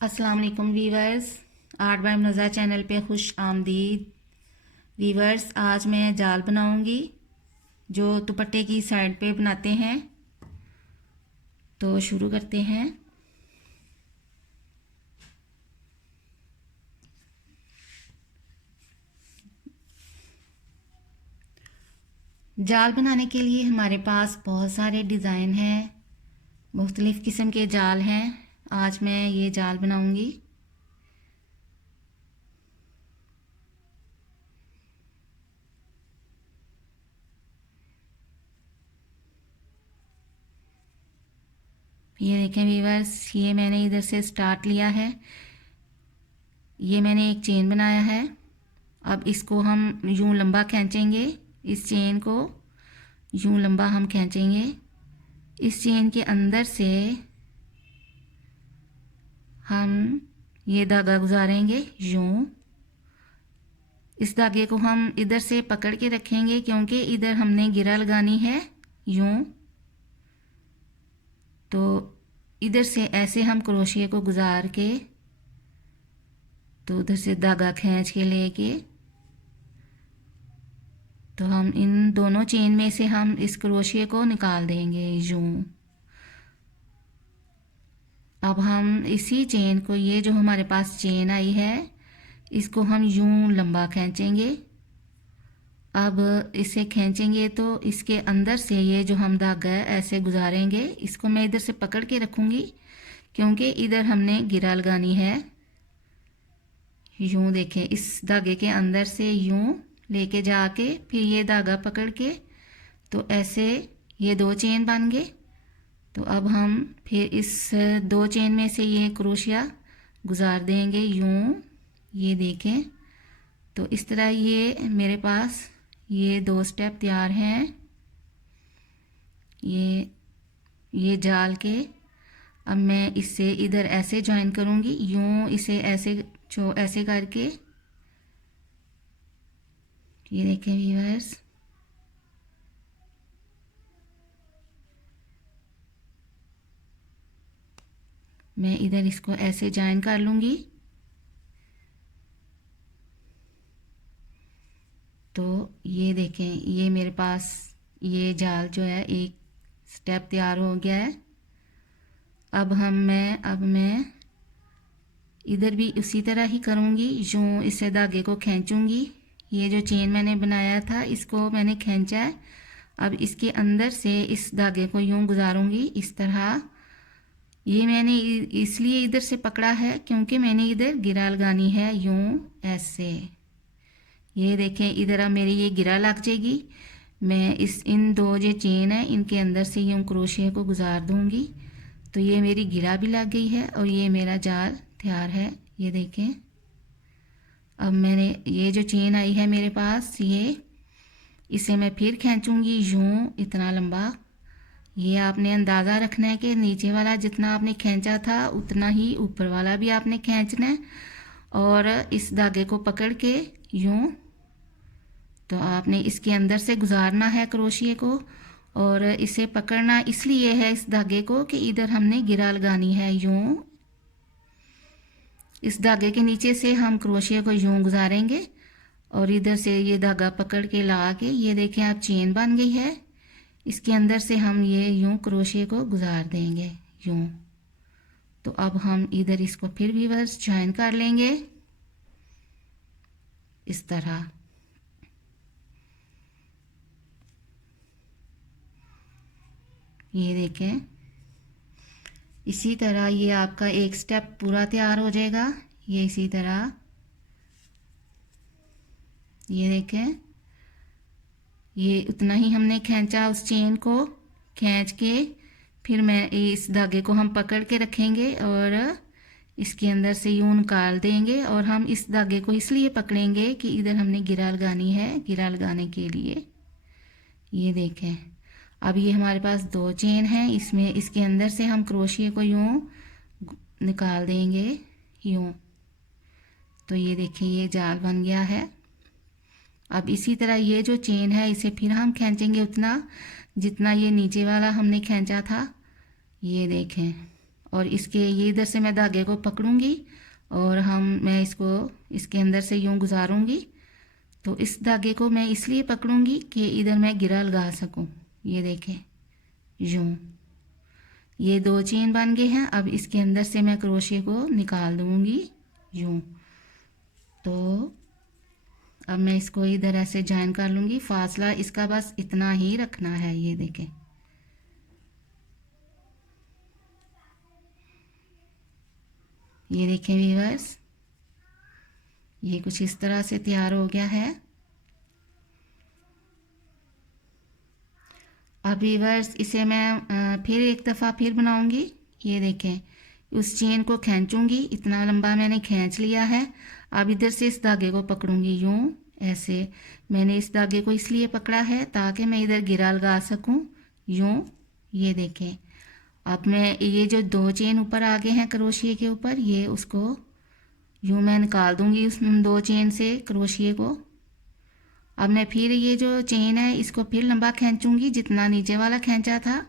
अस्सलाम वालेकुम viewers. Art by Munazza channel पे खुश आमदीद। वीवर्स, आज मैं जाल बनाऊंगी जो दुपट्टे की साइड पे बनाते हैं। तो शुरू करते हैं। जाल बनाने के लिए हमारे पास बहुत सारे डिज़ाइन हैं, मुख्तलिफ़ किस्म के जाल हैं। आज मैं ये जाल बनाऊंगी। ये देखें वीवर्स, ये मैंने इधर से स्टार्ट लिया है। ये मैंने एक चेन बनाया है। अब इसको हम यूं लंबा खींचेंगे। इस चेन को यूं लंबा हम खींचेंगे। इस चेन के अंदर से हम ये धागा गुजारेंगे यूं। इस धागे को हम इधर से पकड़ के रखेंगे क्योंकि इधर हमने गिरा लगानी है यूं। तो इधर से ऐसे हम क्रोशिया को गुजार के, तो उधर से धागा खींच के लेके, तो हम इन दोनों चेन में से हम इस क्रोशिया को निकाल देंगे यूं। अब हम इसी चेन को, ये जो हमारे पास चेन आई है, इसको हम यूं लंबा खींचेंगे। अब इसे खींचेंगे तो इसके अंदर से ये जो हम धागा है ऐसे गुजारेंगे। इसको मैं इधर से पकड़ के रखूँगी क्योंकि इधर हमने गिरा लगानी है। यूं देखें, इस धागे के अंदर से यूं लेके जाके फिर ये धागा पकड़ के, तो ऐसे ये दो चेन बन गए। तो अब हम फिर इस दो चेन में से ये क्रोशिया गुजार देंगे यूं। ये देखें, तो इस तरह ये मेरे पास ये दो स्टेप तैयार हैं। ये जाल के अब मैं इससे इधर ऐसे ज्वाइन करूँगी यूं, इसे ऐसे ऐसे करके। ये देखें व्यूअर्स, मैं इधर इसको ऐसे ज्वाइन कर लूँगी। तो ये देखें, ये मेरे पास ये जाल जो है एक स्टेप तैयार हो गया है। अब मैं इधर भी उसी तरह ही करूँगी। यूं इससे धागे को खींचूँगी। ये जो चेन मैंने बनाया था इसको मैंने खींचा है। अब इसके अंदर से इस धागे को यूं गुजारूँगी इस तरह। ये मैंने इसलिए इधर से पकड़ा है क्योंकि मैंने इधर गिरा लगानी है यूं ऐसे। ये देखें, इधर अब मेरी ये गिरा लग जाएगी। मैं इन दो जो चेन है इनके अंदर से यूं क्रोशिया को गुजार दूंगी। तो ये मेरी गिरा भी लग गई है और ये मेरा जाल तैयार है। ये देखें, अब मैंने ये जो चेन आई है मेरे पास, ये इसे मैं फिर खींचूंगी यूं इतना लंबा। ये आपने अंदाज़ा रखना है कि नीचे वाला जितना आपने खींचा था उतना ही ऊपर वाला भी आपने खींचना है। और इस धागे को पकड़ के यूं, तो आपने इसके अंदर से गुजारना है क्रोशिया को। और इसे पकड़ना इसलिए है इस धागे को कि इधर हमने गिरा लगानी है यूं। इस धागे के नीचे से हम क्रोशिया को यूं गुजारेंगे और इधर से ये धागा पकड़ के ला के, ये देखें आप चेन बन गई है। इसके अंदर से हम ये यूं क्रोशिया को गुजार देंगे यूं। तो अब हम इधर इसको फिर भी बस ज्वाइन कर लेंगे इस तरह। ये देखें, इसी तरह ये आपका एक स्टेप पूरा तैयार हो जाएगा। ये इसी तरह, ये देखें, ये उतना ही हमने खींचा, उस चेन को खींच के फिर मैं इस धागे को हम पकड़ के रखेंगे और इसके अंदर से यूं निकाल देंगे। और हम इस धागे को इसलिए पकड़ेंगे कि इधर हमने गिरा लगानी है, गिरा लगाने के लिए। ये देखें, अब ये हमारे पास दो चेन हैं, इसमें इसके अंदर से हम क्रोशिया को यूं निकाल देंगे यूं। तो ये देखिए ये जाल बन गया है। अब इसी तरह ये जो चेन है इसे फिर हम खींचेंगे उतना जितना ये नीचे वाला हमने खींचा था। ये देखें, और इसके ये इधर से मैं धागे को पकड़ूंगी और मैं इसको इसके अंदर से यूं गुजारूंगी। तो इस धागे को मैं इसलिए पकड़ूंगी कि इधर मैं गिरा लगा सकूं। ये देखें, यूं ये 2 चेन बन गए हैं। अब इसके अंदर से मैं क्रोशिया को निकाल दूंगी यूं। तो अब मैं इसको इधर ऐसे जॉइन कर लूंगी। फासला इसका बस इतना ही रखना है। ये देखें, ये देखें व्यूअर्स, ये कुछ इस तरह से तैयार हो गया है। अब व्यूअर्स इसे मैं फिर एक दफ़ा फिर बनाऊंगी। ये देखें, उस चेन को खींचूंगी, इतना लंबा मैंने खींच लिया है। अब इधर से इस धागे को पकड़ूंगी यूं ऐसे। मैंने इस धागे को इसलिए पकड़ा है ताकि मैं इधर गिरा लगा सकूं यूं। ये देखें, अब मैं ये जो 2 चेन ऊपर आगे हैं क्रोशिए के ऊपर, ये उसको यूं मैं निकाल दूंगी उस 2 चेन से क्रोशिए को। अब मैं फिर ये जो चेन है इसको फिर लंबा खींचूंगी जितना नीचे वाला खींचा था।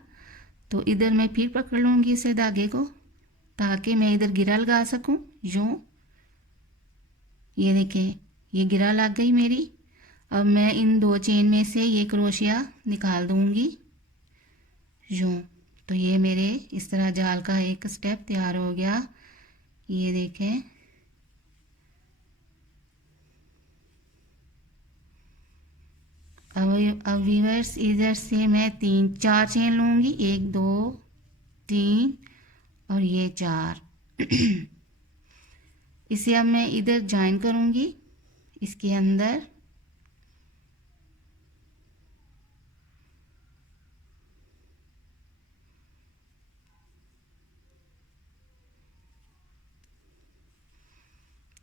तो इधर मैं फिर पकड़ लूंगी इसे धागे को ताकि मैं इधर गिरा लगा सकूं यूं। ये देखें, ये गिरा लग गई मेरी। अब मैं इन 2 चेन में से ये क्रोशिया निकाल दूंगी यूं। तो ये मेरे इस तरह जाल का एक स्टेप तैयार हो गया। ये देखें, अब व्यूअर्स इधर से मैं 4 चेन लूँगी, 1 2 3 और ये 4। इसे अब मैं इधर ज्वाइन करूँगी इसके अंदर।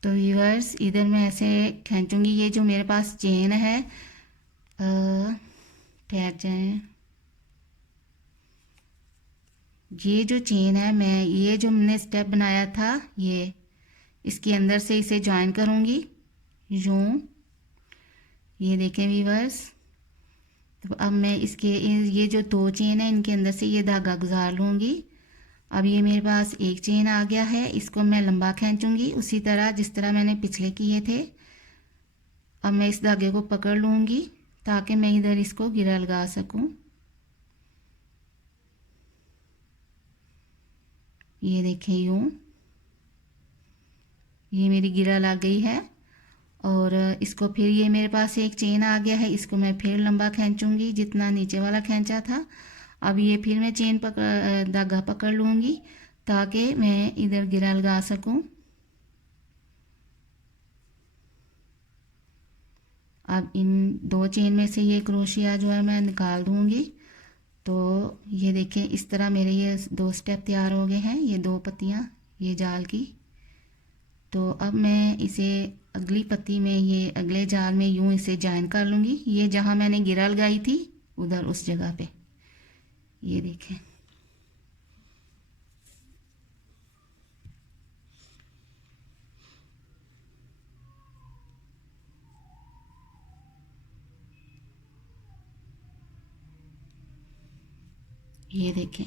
तो व्यूअर्स इधर मैं ऐसे खींचूँगी। ये जो मेरे पास चेन है, ठहर जाए, ये जो चेन है, मैं ये जो मैंने स्टेप बनाया था ये इसके अंदर से इसे ज्वाइन करूँगी यूं। ये देखें व्यूअर्स, तो अब मैं इसके ये जो 2 चेन है इनके अंदर से ये धागा गुजार लूँगी। अब ये मेरे पास एक चेन आ गया है, इसको मैं लंबा खींचूँगी उसी तरह जिस तरह मैंने पिछले किए थे। अब मैं इस धागे को पकड़ लूँगी ताकि मैं इधर इसको गिरा लगा सकूँ। ये देखें यूं, ये मेरी गिरा लग गई है। और इसको फिर ये मेरे पास एक चेन आ गया है, इसको मैं फिर लंबा खींचूँगी जितना नीचे वाला खींचा था। अब ये फिर मैं चेन धागा पकड़ लूँगी ताकि मैं इधर गिरा लगा सकूँ। अब इन 2 चेन में से ये क्रोशिया जो है मैं निकाल दूँगी। तो ये देखें, इस तरह मेरे ये 2 स्टेप तैयार हो गए हैं, ये 2 पत्तियाँ ये जाल की। तो अब मैं इसे अगली पत्ती में, ये अगले जाल में यूं इसे जॉइन कर लूँगी। ये जहाँ मैंने गिरा लगाई थी उधर उस जगह पे। ये देखें, ये देखें।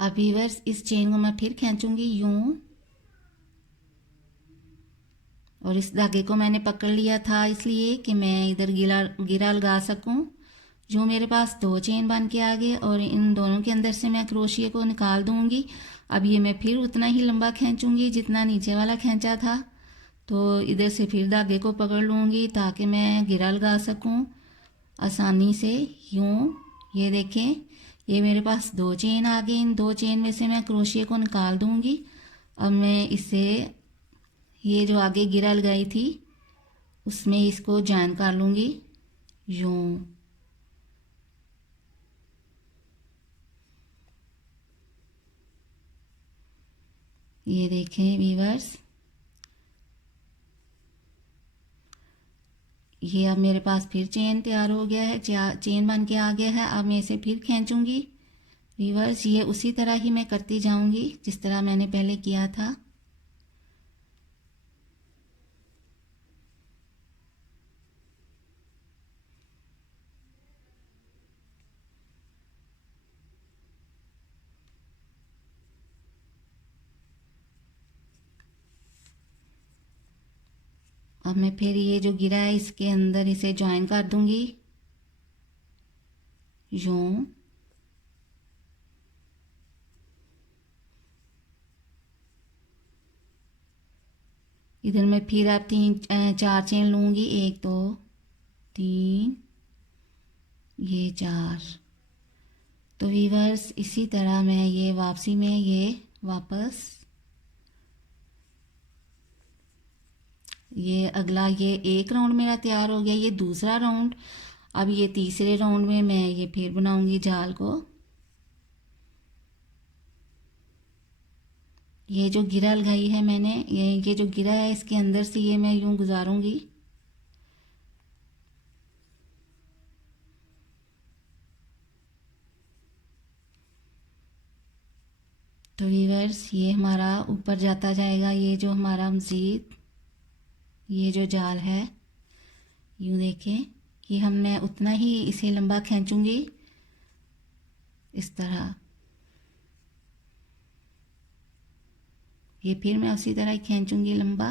अब व्यूअर्स इस चेन को मैं फिर खींचूंगी यूं, और इस धागे को मैंने पकड़ लिया था इसलिए कि मैं इधर गिरा लगा सकूं। जो मेरे पास 2 चेन बन के आ गए और इन दोनों के अंदर से मैं क्रोशिया को निकाल दूंगी। अब ये मैं फिर उतना ही लंबा खींचूंगी जितना नीचे वाला खींचा था। तो इधर से फिर धागे को पकड़ लूँगी ताकि मैं गिरा लगा सकूं आसानी से यूं। ये देखें, ये मेरे पास 2 चेन आ गए। इन 2 चेन में से मैं क्रोशिया को निकाल दूंगी। अब मैं इसे ये जो आगे गिरा लगाई थी उसमें इसको जॉइन कर लूँगी यूं। ये देखें व्यूअर्स, ये अब मेरे पास फिर चेन तैयार हो गया है, चेन बन के आ गया है। अब मैं इसे फिर खींचूंगी व्यूअर्स। ये उसी तरह ही मैं करती जाऊंगी जिस तरह मैंने पहले किया था। अब मैं फिर ये जो गिरा है इसके अंदर इसे ज्वाइन कर दूंगी यूं। इधर मैं फिर आप 4 चेन लूँगी, 1 2 3 ये 4। तो वीवर्स इसी तरह मैं ये वापसी में ये वापस ये अगला ये एक राउंड मेरा तैयार हो गया, ये दूसरा राउंड। अब ये तीसरे राउंड में मैं ये फिर बनाऊंगी जाल को। ये जो गिरा लगाई है मैंने, ये जो गिरा है इसके अंदर से ये मैं यूं गुजारूंगी। तो वीवर्स ये हमारा ऊपर जाता जाएगा, ये जो हमारा मज़ीद ये जो जाल है यूं देखें, ये मैं उतना ही इसे लंबा खींचूंगी इस तरह। ये फिर मैं उसी तरह खींचूंगी लंबा।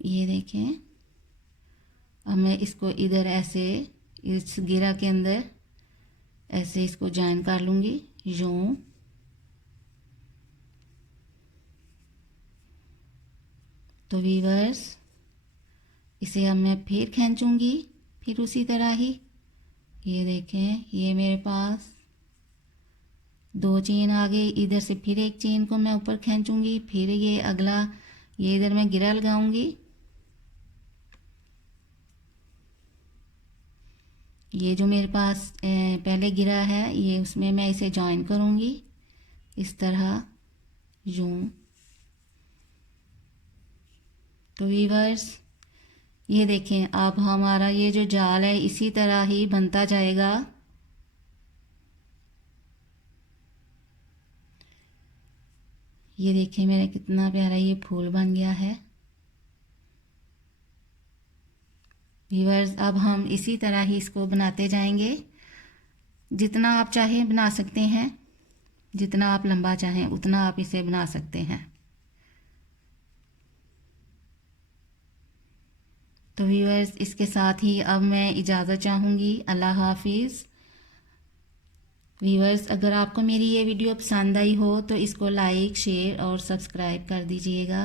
ये देखें, अब मैं इसको इधर ऐसे इस गिरा के अंदर ऐसे इसको जॉइन कर लूँगी यूं। तो वीवर्स इसे अब मैं फिर खींचूंगी फिर उसी तरह ही। ये देखें, ये मेरे पास 2 चेन आ गई, इधर से फिर एक चेन को मैं ऊपर खींचूंगी, फिर ये अगला ये इधर मैं गिरा लगाऊंगी। ये जो मेरे पास पहले गिरा है ये उसमें मैं इसे जॉइन करूंगी इस तरह यूं। तो वीवर्स ये देखें, अब हमारा ये जो जाल है इसी तरह ही बनता जाएगा। ये देखें मेरा कितना प्यारा ये फूल बन गया है। वीवर्स अब हम इसी तरह ही इसको बनाते जाएंगे, जितना आप चाहें बना सकते हैं, जितना आप लंबा चाहें उतना आप इसे बना सकते हैं। तो व्यूअर्स इसके साथ ही अब मैं इजाज़त चाहूँगी। अल्लाह हाफिज़। व्यूअर्स अगर आपको मेरी ये वीडियो पसंद आई हो तो इसको लाइक शेयर और सब्सक्राइब कर दीजिएगा।